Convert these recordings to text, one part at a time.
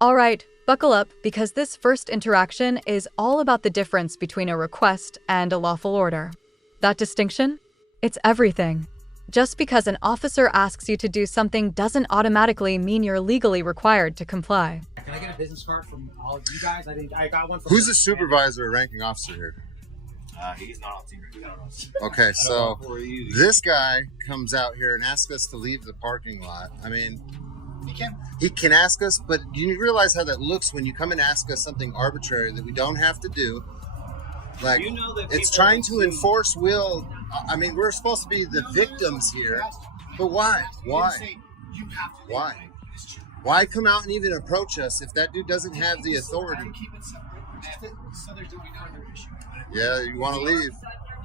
All right, buckle up because this first interaction is all about the difference between a request and a lawful order. That distinction? It's everything. Just because an officer asks you to do something doesn't automatically mean you're legally required to comply. Can I get a business card from all of you guys? I got one from... Who's the supervisor or ranking officer here? He's not on team. Okay, so this guy comes out here and asks us to leave the parking lot. I mean, he can ask us, but do you realize how that looks when you come and ask us something arbitrary that we don't have to do? Like, you know, it's trying to enforce will. I mean, we're supposed to be the victims here, but why? Why? Why? Why come out and even approach us if that dude doesn't have the authority? Yeah, you want to leave.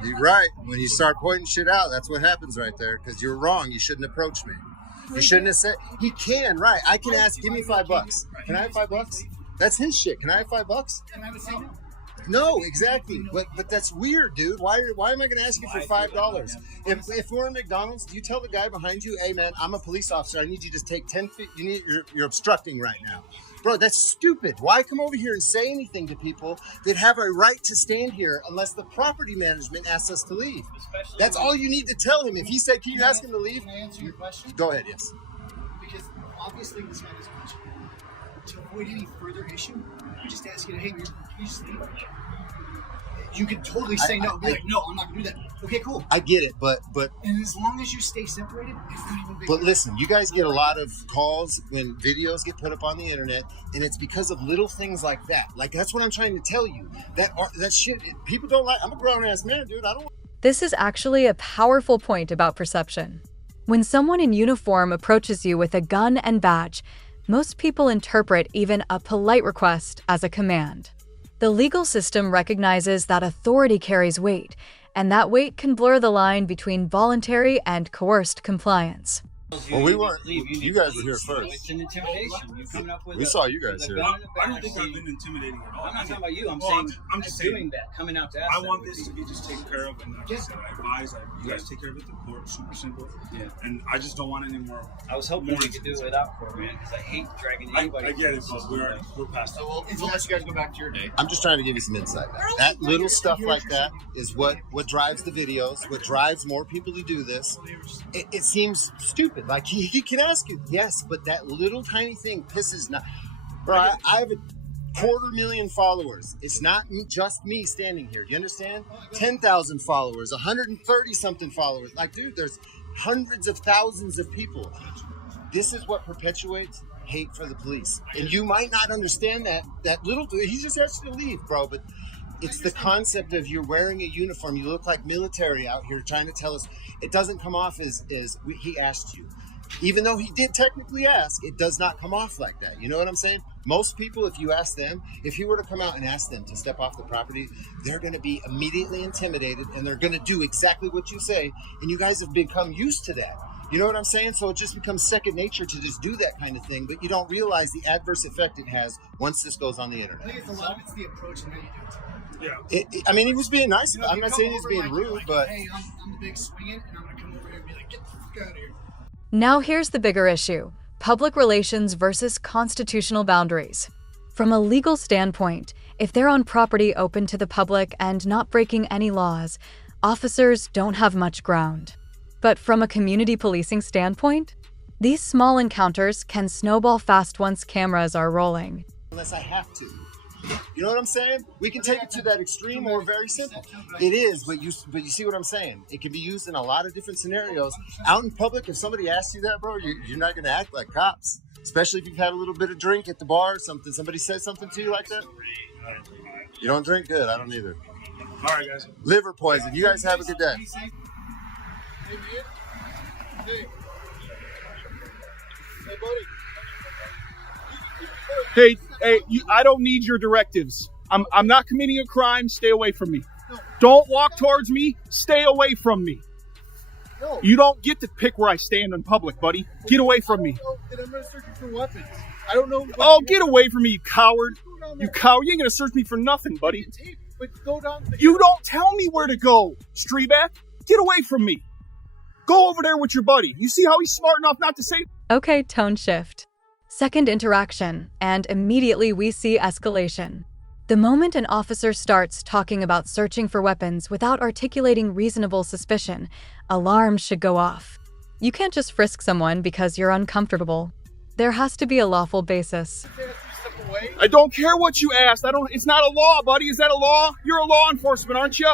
You're right. When you start pointing shit out, that's what happens right there, because you're wrong. You shouldn't approach me. You shouldn't have said, he can, right. I can ask, give me $5. Can I have $5? That's his shit. Can I have $5? No, exactly. But that's weird, dude. Why am I going to ask you for $5? If we're in McDonald's, do you tell the guy behind you, hey man, I'm a police officer. I need you to take 10 feet. You're obstructing right now. Bro, that's stupid. Why come over here and say anything to people that have a right to stand here unless the property management asks us to leave? That's all you need to tell him. If he said, can you ask him to leave? Can I answer your question? Go ahead, yes. Because obviously this man is question. To avoid any further issue, I just ask you, hey, can you just leave? You can totally say no. Be like, no, I'm not gonna do that. Okay, cool. I get it, but and as long as you stay separated, it's not even big. But listen, you guys get a lot of calls when videos get put up on the internet, and it's because of little things like that. Like, that's what I'm trying to tell you. That shit, people don't like. I'm a grown ass man, dude. I don't. This is actually a powerful point about perception. When someone in uniform approaches you with a gun and badge, most people interpret even a polite request as a command. The legal system recognizes that authority carries weight, and that weight can blur the line between voluntary and coerced compliance. Well, we weren't. You guys were here first. It's an intimidation. You're coming up with we saw you guys here. I don't think I've been intimidating at all. I'm not talking about you. I'm just saying, doing that, coming out to ask. I want this to be just taken care of, and like I said, I advise you guys take care of it. The court, super simple. Yeah. And I just don't want any more. I was hoping we could do it without court, man, because I hate dragging anybody. I get it, but we're past that. We'll let you guys go back to your day. I'm just trying to give you some insight. That little stuff like that is what drives the videos, what drives more people to do this. It seems stupid. Like he can ask you, yes, but that little tiny thing pisses not. Bro, I have a 250,000 followers. It's not just me standing here. Do you understand? 10,000 followers, 130 something followers. Like, dude, there's hundreds of thousands of people. This is what perpetuates hate for the police. And you might not understand that little, he just has to leave, bro, but it's the concept of you're wearing a uniform. You look like military out here trying to tell us. It doesn't come off as he asked you. Even though he did technically ask, it does not come off like that. You know what I'm saying? Most people, if you ask them, if he were to come out and ask them to step off the property, they're going to be immediately intimidated and they're going to do exactly what you say. And you guys have become used to that. You know what I'm saying? So it just becomes second nature to just do that kind of thing, but you don't realize the adverse effect it has once this goes on the internet. I think it's a lot of it's the approach and how you do it. Yeah. I mean, he was being nice. I'm not saying he's being rude, but... Hey, I'm the big swinging, and I'm going to come over here and be like, get the fuck out of here. Now here's the bigger issue: public relations versus constitutional boundaries. From a legal standpoint, if they're on property open to the public and not breaking any laws, officers don't have much ground. But from a community policing standpoint, these small encounters can snowball fast once cameras are rolling. Unless I have to. You know what I'm saying? We can take it to that extreme or very simple. It is, but you see what I'm saying? It can be used in a lot of different scenarios. Out in public, if somebody asks you that, bro, you're not going to act like cops. Especially if you've had a little bit of drink at the bar or something. Somebody says something to you like that? You don't drink? Good. I don't either. All right, guys. Liver poison. You guys have a good day. Hey, I don't need your directives. I'm not committing a crime. Stay away from me. Don't walk towards me. Stay away from me. You don't get to pick where I stand in public, buddy. Get away from me. I'm going to search you for weapons. I don't know. Oh, get away from me, you coward. You coward. You ain't going to search me for nothing, buddy. You don't tell me where to go, Streetback. Get away from me. Go over there with your buddy. You see how he's smart enough not to say... Okay, tone shift. Second interaction, and immediately we see escalation. The moment an officer starts talking about searching for weapons without articulating reasonable suspicion, alarms should go off. You can't just frisk someone because you're uncomfortable. There has to be a lawful basis. I don't care what you asked. It's not a law, buddy. Is that a law? You're a law enforcement, aren't you?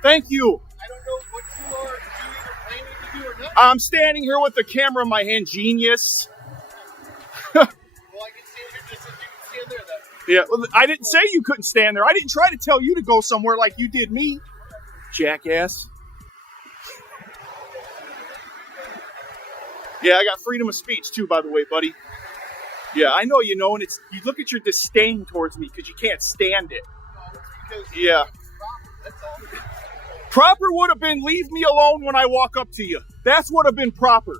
Thank you. I don't know what you are doing or planning to do or not. I'm standing here with the camera in my hand, genius. Well, I can stand here just as you can stand there, then. Yeah, well, I didn't say you couldn't stand there. I didn't try to tell you to go somewhere like you did me, jackass. Yeah, I got freedom of speech too, by the way, buddy. Yeah, I know you know, and you look at your disdain towards me because you can't stand it. Yeah. Proper would have been leave me alone when I walk up to you. That's would have been proper.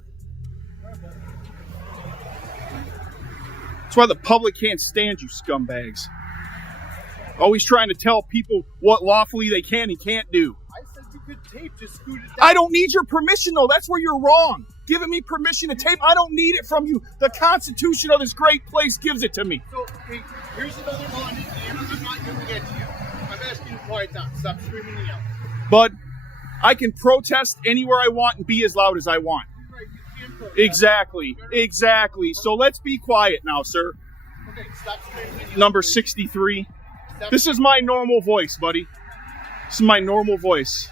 That's why the public can't stand you scumbags. Always trying to tell people what lawfully they can and can't do. I said you could tape, just scoot it down. I don't need your permission, though. That's where you're wrong. Giving me permission to tape, I don't need it from you. The Constitution of this great place gives it to me. So, okay, here's another one, and I'm not giving it to you. I'm asking you to quiet down. Stop screaming and yelling. Bud, I can protest anywhere I want and be as loud as I want. Right, you can protest. Exactly. So let's be quiet now, sir. Okay, stop screaming and yelling. Number 63. This is my normal voice, buddy. This is my normal voice.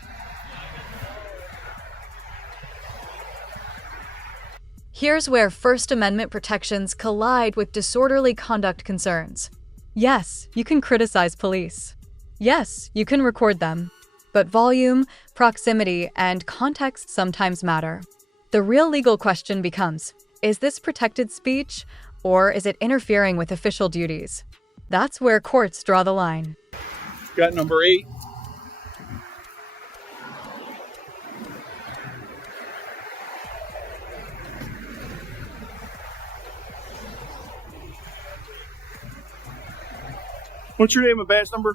Here's where First Amendment protections collide with disorderly conduct concerns. Yes, you can criticize police. Yes, you can record them. But volume, proximity, and context sometimes matter. The real legal question becomes, is this protected speech, or is it interfering with official duties? That's where courts draw the line. Got number 8. What's your name and badge number?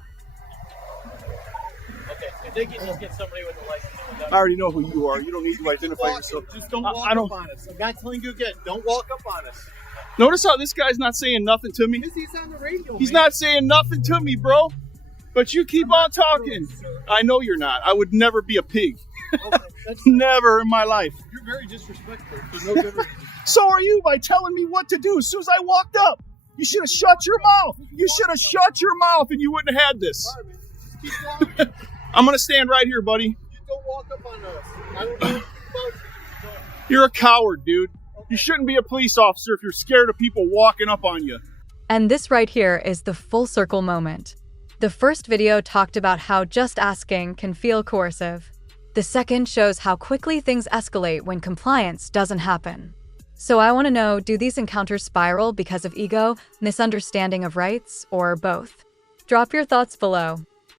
Okay, if they can just get somebody with a license. I already know who you are. You don't need to identify yourself. Just don't walk up on us. I'm not telling you again. Don't walk up on us. Notice how this guy's not saying nothing to me? Because he's on the radio, He's man. not saying nothing to me, bro. But you keep on talking. I know you're not. I would never be a pig. Okay, that's Never in my life. You're very disrespectful. There's no difference. So are you by telling me what to do as soon as I walked up. You should have shut your mouth. You should have shut your mouth and you wouldn't have had this. Sorry, man. Keep walking. I'm going to stand right here, buddy. You don't walk up on us. I don't know anything about you. You're a coward, dude. You shouldn't be a police officer if you're scared of people walking up on you. And this right here is the full circle moment. The first video talked about how just asking can feel coercive. The second shows how quickly things escalate when compliance doesn't happen. So I want to know, do these encounters spiral because of ego, misunderstanding of rights, or both? Drop your thoughts below.